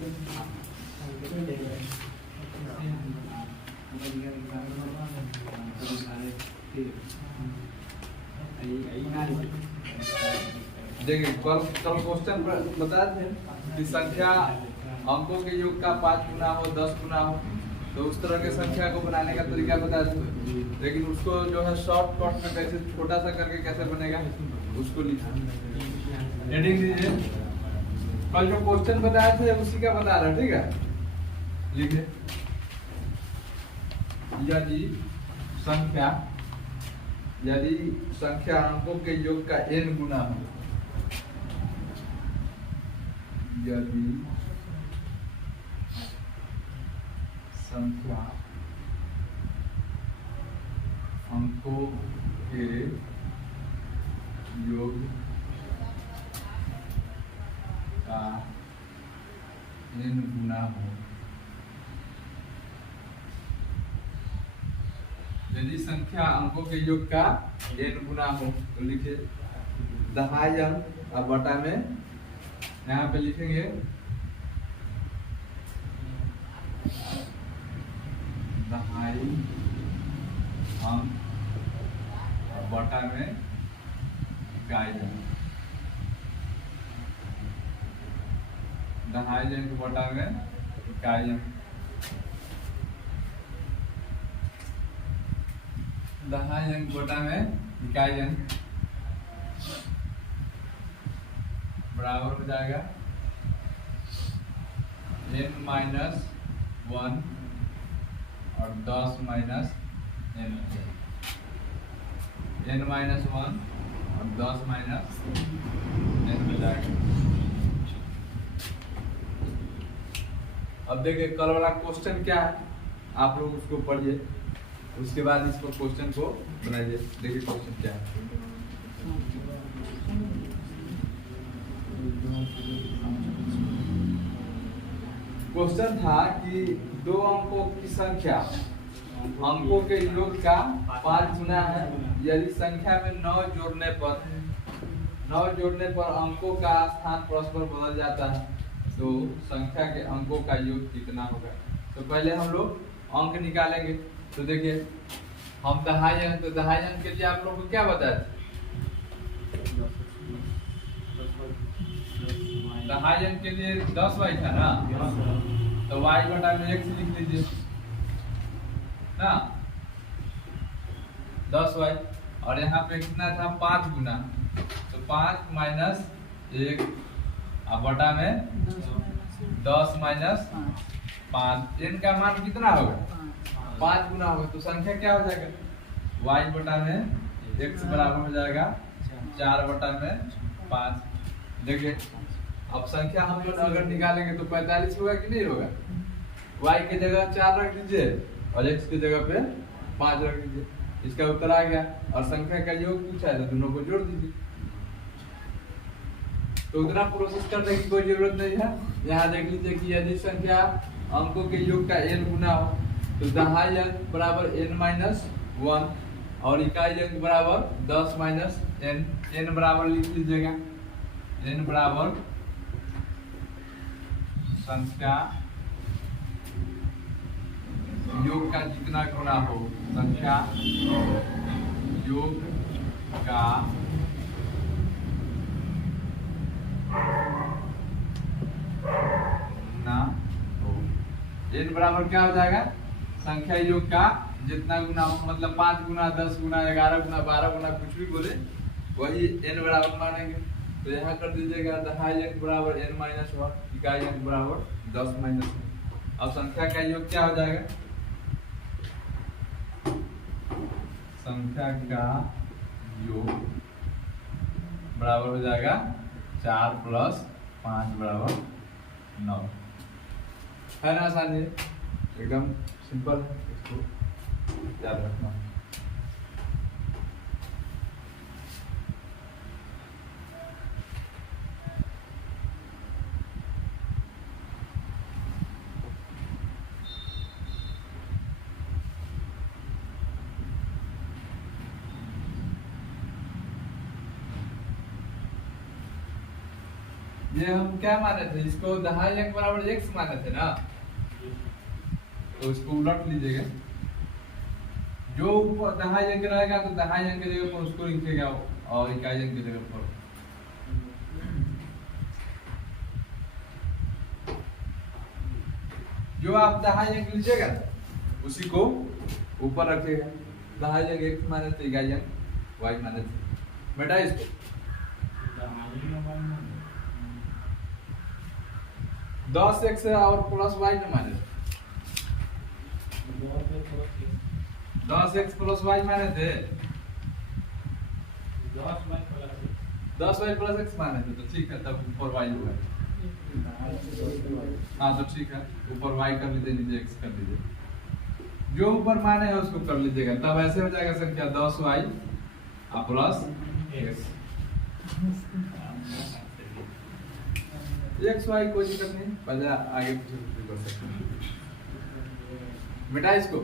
देखिए कल क्वेश्चन बताए थे कि संख्या अंकों के योग का 5 गुना हो 10 गुना हो, तो उस तरह के संख्या को बनाने का तरीका बताया थे। लेकिन उसको जो है शॉर्टकट में कैसे छोटा सा करके कैसे बनेगा उसको लिखा हेडिंग दीजिए। कल जो क्वेश्चन बताए थे उसी का बता रहा, ठीक है। लिखिए यदि संख्या अंकों के योग का n गुना हो, यदि संख्या अंकों के योग का n गुना हो, यदि संख्या अंकों के योग का n गुना हो तो लिखिए दहाई अंक अब बटा में यहाँ पे लिखेंगे दहाई अंक बटा में इकाई अंक, दहाई अंक बटा में इकाई अंक, दहाई अंक बटा में इकाई अंक बराबर हो जाएगा n माइनस 1 और 10 माइनस n, n माइनस 1 और 10 माइनस n हो जाएगा। अब देखिए कल वाला क्वेश्चन क्या है, आप लोग उसको पढ़िए, उसके बाद इसको क्वेश्चन को बनाइए। देखिए क्वेश्चन क्या है। क्वेश्चन था कि दो अंकों की संख्या अंकों के योग का 5 गुना है, यदि संख्या में 9 जोड़ने पर अंकों का स्थान परस्पर बदल जाता है तो संख्या के अंकों का योग कितना होगा। तो पहले हम लोग अंक निकालेंगे। तो देखिए हम दहाई अंक, तो दहाई अंक के लिए आप लोग को क्या बताया, दहाई अंक के लिए 10y था ना, तो y बटा में x लिख लीजिए ना, 10y, और यहाँ पे कितना था 5 गुना, तो 5 माइनस 1 अब बटा में 10 माइनस 5, इनका मान कितना होगा 5 गुना होगा, तो संख्या क्या हो जाएगा y बटा में x बराबर हो जाएगा 4 बटा में 5। देखिए अब संख्या हम लोग अगर निकालेंगे तो 45 होगा कि नहीं होगा, y की जगह 4 रख दीजिए और x की जगह पे 5 रख दीजिए, इसका उत्तर आ गया। और संख्या का योग पूछा है तो दोनों को जोड़ दीजिए। तो उतना प्रोसेस करने की कोई जरूरत नहीं है। यहाँ देख लीजिए कि यदि संख्या अंकों के योग का n गुना हो तो दहाई अंक बराबर n माइनस 1 और इकाई अंक बराबर 10 माइनस n, n बराबर लिख लीजिएगा, n बराबर संख्या योग का जितना गुना हो, संख्या योग का गुना हो, n बराबर क्या हो जाएगा संख्या योग का जितना गुना हो, मतलब 5 गुना 10 गुना 11 गुना 12 गुना कुछ भी बोले वही n बराबर मानेंगे। तो यहाँ कर दीजिएगा दहाई अंक बराबर n माइनस 1, इकाई अंक बराबर 10 माइनस 1। अब संख्या का योग क्या हो जाएगा, संख्या का योग बराबर हो जाएगा 4 प्लस 5 बराबर 9, है ना आसानी, एकदम सिंपल, इसको याद रखना। ये हम क्या माने थे, इसको दहाई अंक बराबर x माने थे ना, तो इसको उलट लीजिएगा। जो ऊपर दहाई अंक रहेगा तो दहाई अंक की जगह पर उसको लिखेगा और इकाई अंक की जगह पर। जो आप दहाई अंक लीजिएगा उसी को ऊपर रखिएगा। दहाई अंक x माने थे, इकाई अंक y माने थे। बेटा इसको 10x और प्लस y न माने, 10x प्लस y माने थे, 10y प्लस x माने थे, तो ठीक है, तब ऊपर y होगा। हाँ तो ठीक है, ऊपर y कर लीजिए, नीचे x कर लीजिए। जो ऊपर माने है उसको कर लीजिएगा, तब ऐसे हो जाएगा संख्या 10y प्लस x। XY कोई दिक्कत नहीं, पहले आगे पीछे कर सकते हैं। मिटा इसको।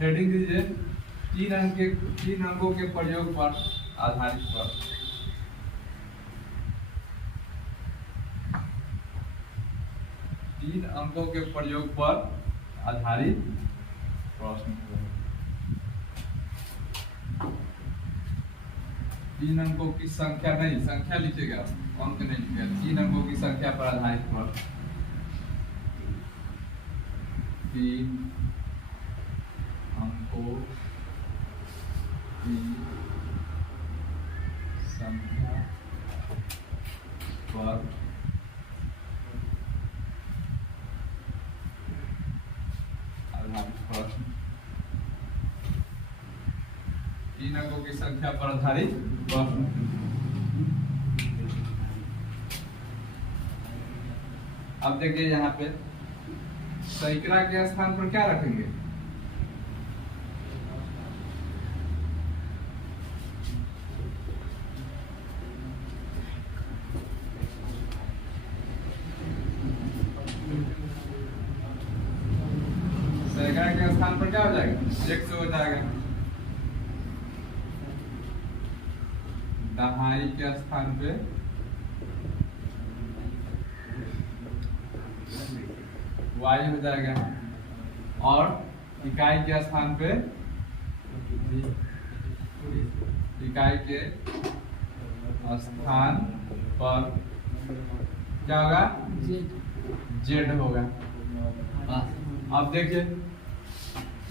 हेडिंग दीजिए 3 अंकों के प्रयोग पर आधारित प्रश्न। तीन अंकों के प्रयोग पर आधारित प्रश्न। 3 अंकों की संख्या नहीं, संख्या लिखिएगा, अंक नहीं लिखिएगा। 3 अंकों की संख्या पर आधारित प्रश्न। 3 अंकों की संख्या पर आधारित प्रश्न। 3 अंकों की संख्या पर आधारित प्रश्न। अब देखिए यहाँ पे सैकड़ा के स्थान पर क्या रखेंगे? सैकड़ा के स्थान पर क्या हो जाएगा? 100 हो जाएगा। दहाई के स्थान पे y हो जाएगा और इकाई के स्थान पे इकाई के स्थान पर क्या होगा? z होगा। अब देखिए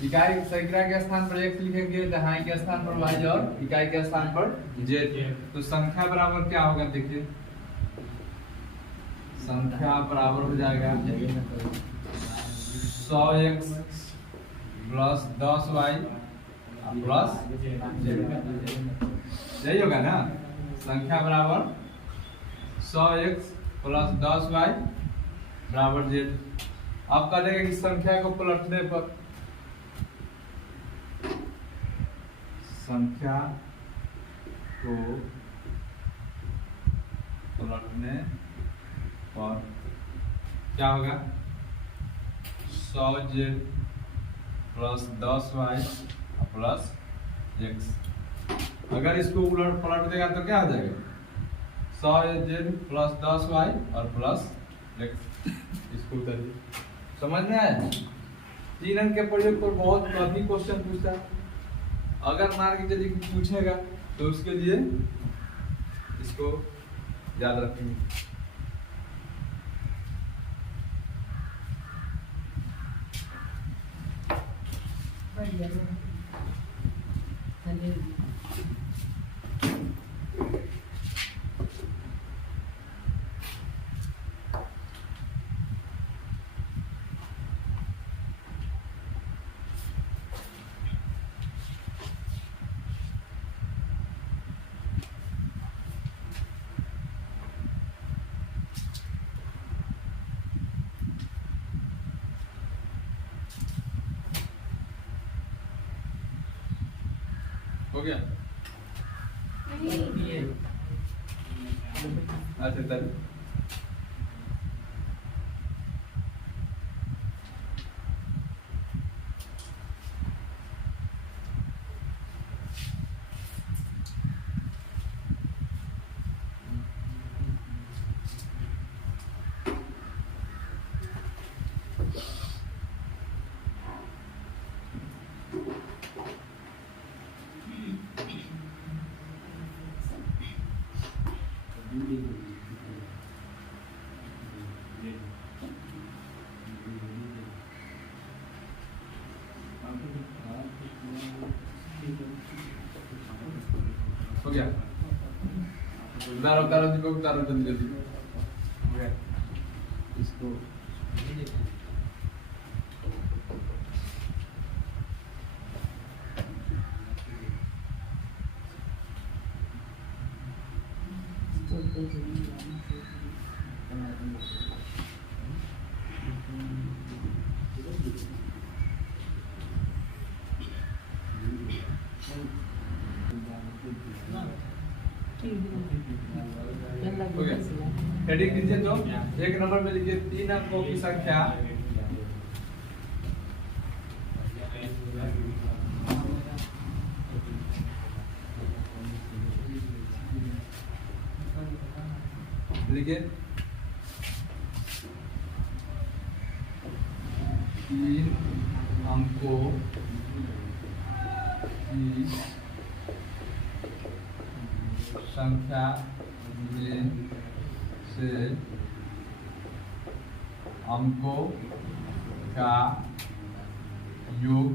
इकाई सैकड़ा के स्थान पर x लिखेंगे, दहाई के स्थान पर y और इकाई के स्थान पर z, तो संख्या बराबर क्या होगा? देखिए संख्या बराबर हो जाएगा 100x प्लस 10y प्लस यही होगा ना। संख्या बराबर 100x प्लस 10y बराबर z। अब कह देगा कि संख्या को पलटने पर, संख्या को पलटने पर क्या होगा? 100z plus 10y plus x। अगर इसको उलट पलट देगा तो क्या हो जाएगा? 100z प्लस 10y और प्लस x। इसको उतारिए। समझ में आया? 3 अंक के प्रयोग पर बहुत अधिक क्वेश्चन पूछता है। अगर मान के चलिए कि पूछेगा तो उसके लिए इसको याद रखेंगे। हो गया? अच्छा चल। हो गया, उतारो उतारो दीपक, उतारो जल्दी जल्दी, हो गया। इसको हो गया। हेडिंग लीजिए तो 1 नंबर में लिखिए 3 अंकों की संख्या लिखिए 3 अंकों की संख्या में से अंकों का योग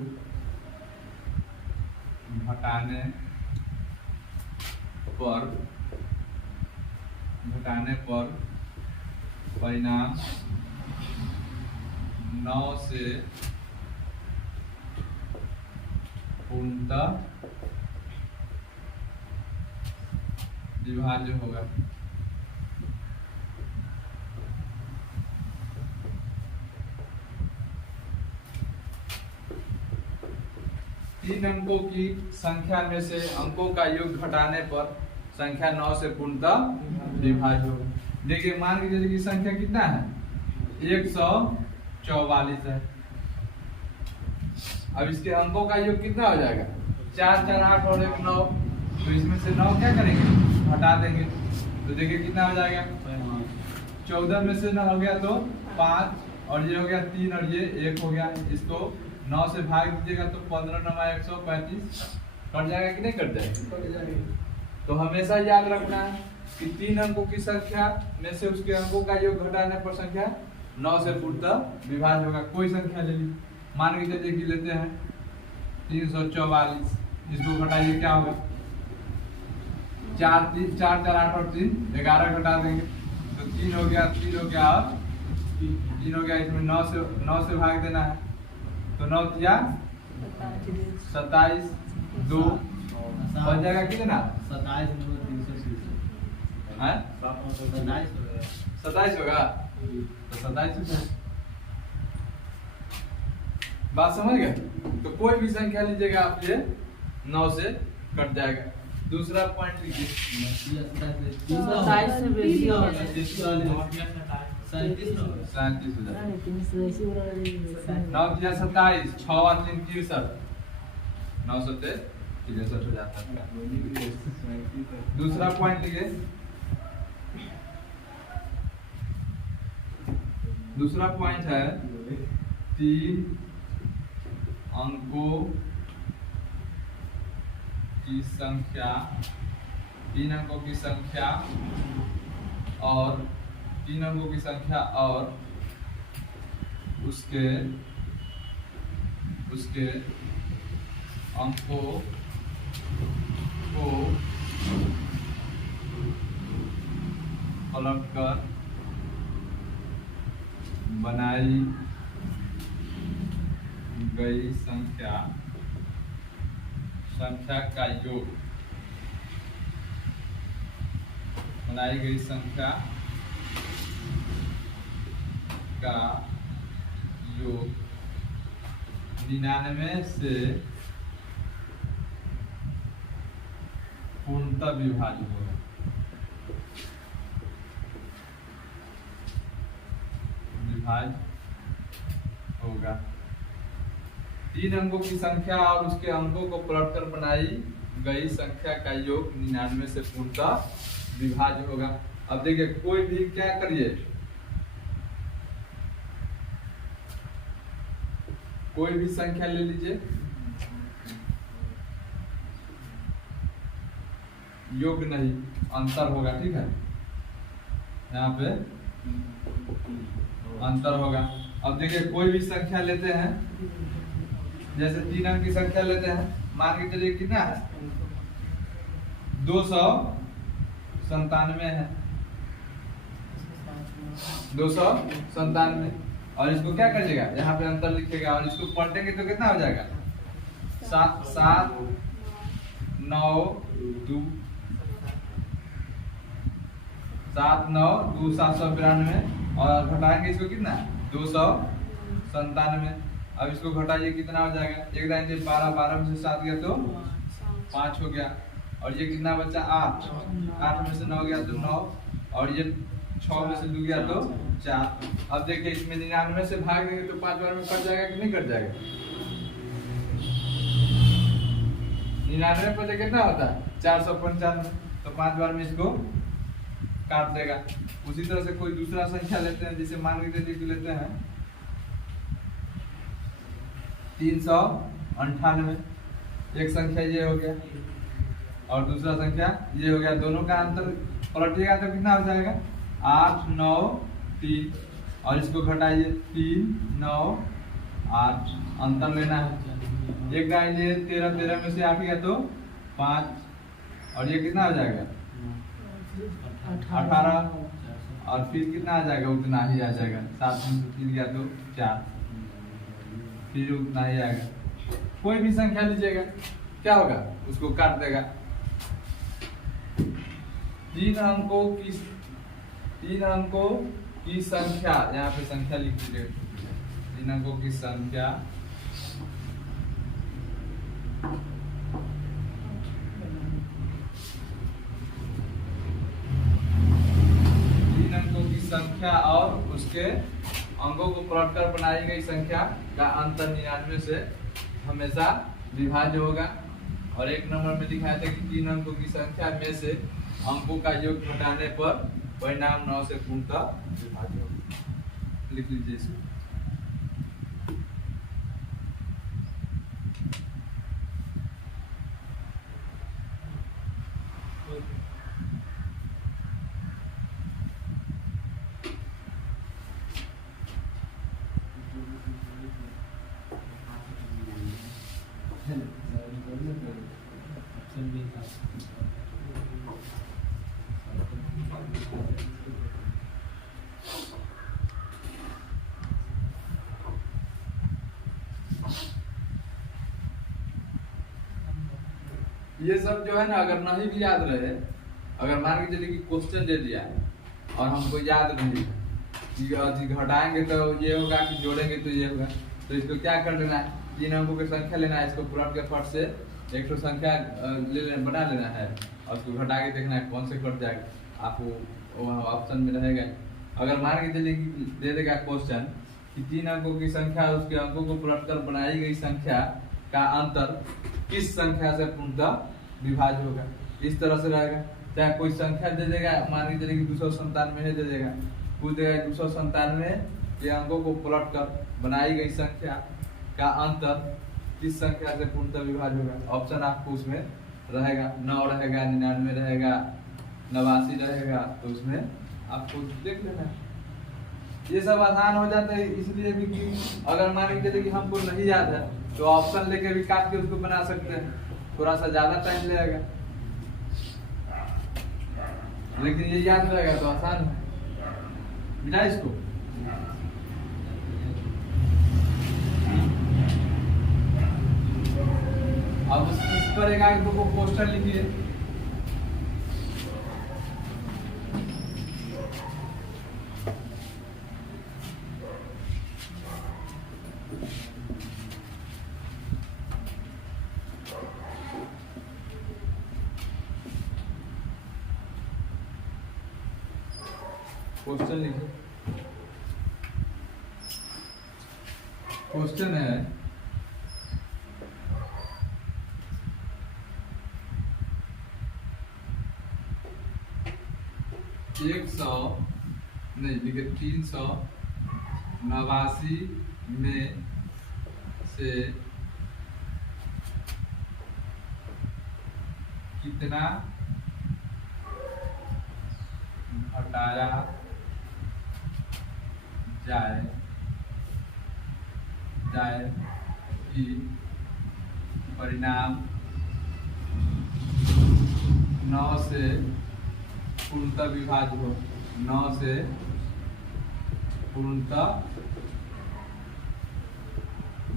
घटाने पर परिणाम 9 से पूर्णतः विभाज्य होगा। तीन अंकों की संख्या में से अंकों का योग घटाने पर संख्या 9 से पूर्णतः विभाज्य होगा। देखिए मान लीजिए कि संख्या कितना है, 144 है। अब इसके अंकों का योग कितना हो जाएगा, 4 4 8 और 1 9। तो इसमें से 9 क्या करेंगे, हटा देंगे। तो देखिए कितना हो जाएगा, 14 में से 9 हो गया तो 5 और ये हो गया 3 और ये 1 हो गया। इसको 9 से भाग दीजिएगा तो 15 9 135 कट जाएगा कि नहीं कट जाएगा। तो हमेशा याद रखना है कि 3 अंकों की संख्या में से उसके अंकों का योग घटाने पर संख्या 9 से पूर्णतः विभाज्य होगा। कोई संख्या ले लीजिए, मान के चलिए लेते हैं 344। इसको घटाइए क्या होगा, 4 3 4 4 8 और 3 11 घटा देंगे तो 3 हो गया, 3 हो गया और 3 हो गया। इसमें 9 से भाग देना है तो 9 या 27 2 बच जाएगा कितना, 27 होगा। तो 27 बात समझ गए। तो कोई भी संख्या लीजिएगा आप, ये 9 से कट जाएगा। दूसरा पॉइंट लिखिए, 27 से बेसी हो गया। 37 हो जाएगा। 9 या 27 6 और 3 63 963 हो जाता है। दूसरा पॉइंट लिखिए, दूसरा पॉइंट है 3 अंकों की संख्या, 3 अंकों की संख्या और 3 अंकों की संख्या और उसके अंकों को पलटकर बनाई गई संख्या का योग, बनाई गई संख्या का योग 99 से पूर्णतः विभाज्य होगा। होगा 3 अंकों की संख्या और उसके अंकों को पलटकर बनाई गई संख्या का योग 99 से पूर्णतः विभाज्य होगा। अब देखिए कोई भी क्या करिए, कोई भी संख्या ले लीजिए, योग नहीं अंतर होगा, ठीक है, यहाँ पे अंतर होगा। अब देखिए कोई भी संख्या लेते हैं, जैसे 3 अंक की संख्या लेते हैं मान के चलिए कितना है 297 है 297 और इसको क्या करिएगा यहाँ पे अंतर लिखेगा और इसको पलटेंगे तो कितना हो जाएगा 7 9 2 7 9 2 792 और घटाएंगे इसको कितना 297। अब इसको घटाइए कितना हो जाएगा एक लाइन से 12 में से 7 गया तो 5 हो गया और ये कितना बचा 8 में से 9 गया तो 9 और ये 6 में से 2 गया तो 4। अब देखिए इसमें 99 से भाग देंगे तो 5 बार में कट जाएगा कि नहीं कट जाएगा 99 पर कितना होता है 495 तो 5 बार में इसको काट देगा। उसी तरह से कोई दूसरा संख्या लेते हैं जैसे मान के लेते हैं 398 एक संख्या ये हो गया और दूसरा संख्या ये हो गया दोनों का अंतर पलटिएगा तो कितना हो जाएगा 8 9 3 और इसको घटाइए 3 9 8 अंतर लेना है एक का ये 13 में से 8 गया तो 5 और ये कितना हो जाएगा 18 और फिर कितना आ जाएगा उतना ही आ जाएगा 7 में से 3 गया तो 4 फिर उतना ही आएगा। कोई भी संख्या लीजिएगा क्या होगा उसको काट देगा। 3 अंकों की संख्या यहाँ पे संख्या लिख दीजिए 3 अंकों की संख्या और उसके अंकों को प्लॉट कर बनाई गई संख्या का अंतर 99 से हमेशा विभाज्य होगा। और एक नंबर में दिखाया था कि 3 अंकों की संख्या में से अंकों का योग घटाने पर परिणाम 9 से पूर्णतः विभाज्य होगा। लिख लीजिए इसको। ये सब जो है ना अगर नहीं भी याद रहे अगर मान के चलिए कि क्वेश्चन दे दिया और हमको याद नहीं कि घटाएंगे तो ये होगा कि जोड़ेंगे तो ये होगा तो इसको क्या कर लेना है 3 अंकों की संख्या लेना है इसको प्लॉट के फट से एक तो संख्या बना लेना है और उसको घटा के देखना है कौन से कट जाएगा आपको ऑप्शन में रहेगा। अगर मान के चलिए कि दे देगा क्वेश्चन कि 3 अंकों की संख्या उसके अंकों को प्लॉट कर बनाई गई संख्या का अंतर किस संख्या से पूर्णतः विभाज्य होगा इस तरह से रहेगा। चाहे कोई संख्या दे देगा मान के चलिए कि 297 दे देगा पूछ देगा 297 के अंकों को प्लॉट कर बनाई गई संख्या का अंतर किस संख्या से पूर्णतः विभाज्य होगा। ऑप्शन आपको उसमें रहेगा 9 रहेगा 99 रहेगा 89 रहेगा तो उसमें आपको देख लेना है। ये सब आसान हो जाता है इसलिए भी कि अगर मान के चलिए कि हमको नहीं याद है तो ऑप्शन लेके भी काट के उसको बना सकते हैं थोड़ा सा ज्यादा टाइम लगेगा लेकिन ये याद रहेगा तो आसान है। मिला इसको अब इस पर एक आगे को पोस्टर लिखिए क्वेश्चन लिखिए। क्वेश्चन है नहीं देखिए 389 में से कितना हटाया जाए कि परिणाम 9 से पूर्णतः विभाज्य हो, 9 से पूर्णतः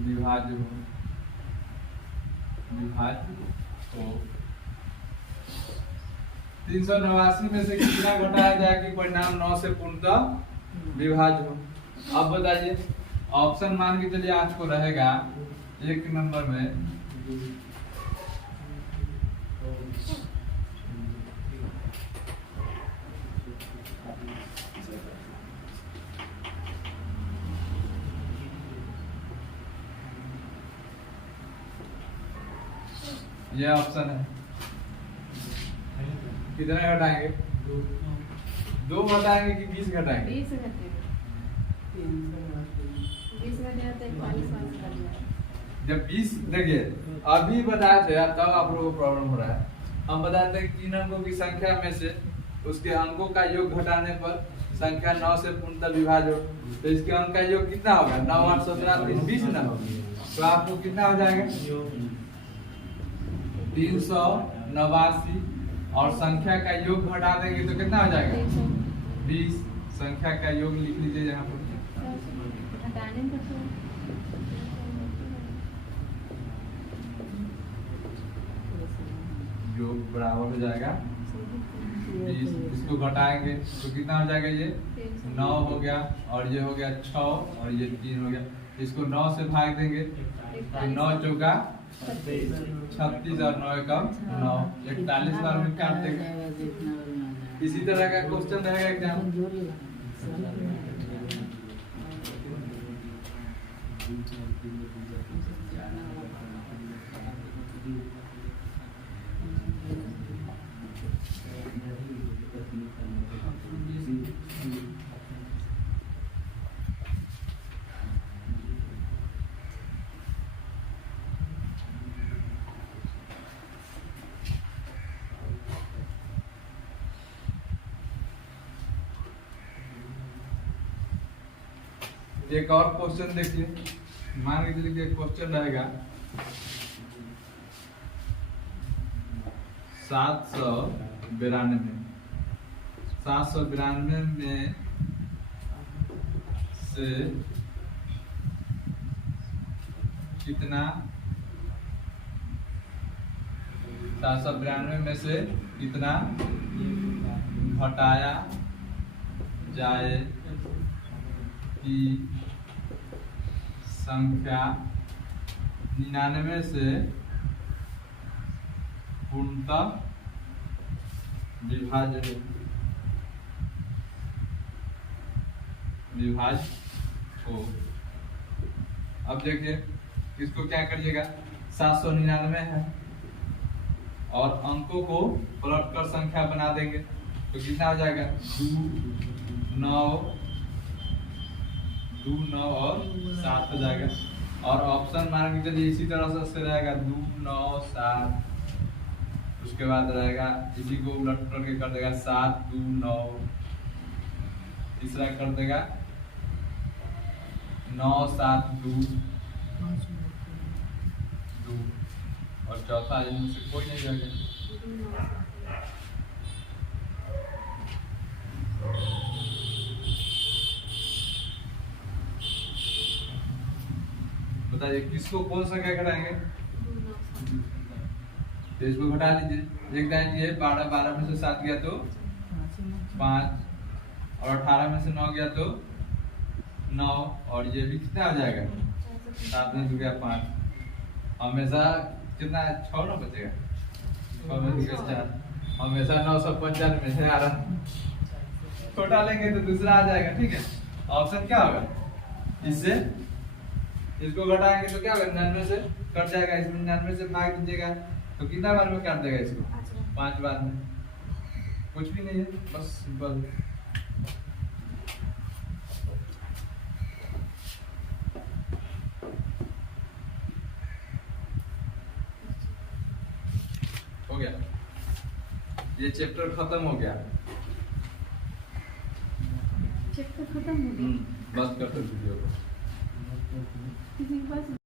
विभाज्य हो। 389 में से कितना घटाया जाए कि परिणाम 9 से पूर्णतः विभाज्य हो। अब बताइए, ऑप्शन मान के चलिए आपको रहेगा एक नंबर में ये ऑप्शन है, कितने घटाएंगे? 2 घटाएंगे कि 20 घटाएंगे? 20 घटाएंगे तो 41 कर दिया। जब 20 देखिए अभी बताए थे तब आप लोगों को प्रॉब्लम हो रहा है। हम बताते हैं कि 3 अंकों की संख्या में से उसके अंकों का योग घटाने पर संख्या 9 से पूर्णतः विभाज्य हो, तो इसके अंक का योग कितना होगा? 9 8 17 20 ना होगा, तो आपको कितना हो जाएगा? 389 और संख्या का योग घटा देंगे तो कितना हो जाएगा? 20। संख्या का योग लिख लीजिए यहाँ पर, योग बराबर हो जाएगा 20। इसको घटाएंगे तो कितना हो जाएगा? ये 9 हो गया और ये हो गया 6 और ये 3 हो गया। इसको 9 से भाग देंगे तो 9 चौका 36 और 9 एकम 9, 41 बार में काट देंगे। इसी तरह का क्वेश्चन रहेगा एग्जाम। एक और क्वेश्चन देखिए, मान के चलिए क्वेश्चन रहेगा 792 में से कितना 792 में से कितना घटाया जाए कि संख्या 99 से पूर्णतः विभाज्य हो। अब देखिए इसको क्या करिएगा, 799 है और अंकों को पलट कर संख्या बना देंगे तो कितना हो जाएगा? 2 9 और 7 हो जाएगा। और ऑप्शन मान के चलिए इसी तरह से रहेगा 2 9 7, उसके बाद रहेगा इसी को उलट करके कर देगा 7 2 9, तीसरा कर देगा 9 7 2 और चौथा इनमें से कोई नहीं रहेगा। बताइए किसको कौन संख्या घटाएंगे? तो इसको घटा लीजिए। एक टाइम ये 12 में से 7 गया तो 5 और 18 में से 9 गया तो 9 और ये भी कितना हो जाएगा? 7 में से गया 5, हमेशा कितना 6 ना बचेगा, 6 में से 4, हमेशा 995 में से आ रहा। छोटा लेंगे तो दूसरा आ जाएगा। ठीक है, ऑप्शन क्या होगा? इससे इसको घटाएंगे तो क्या होगा? 99 से कट जाएगा, इसमें 99 से भाग दीजिएगा तो कितना बार में काट देगा इसको? 5 बार में। कुछ भी नहीं है, बस सिंपल। हो गया, ये चैप्टर खत्म हो गया। चैप्टर खत्म हो गया, बस कर दो वीडियो को। किसी के पास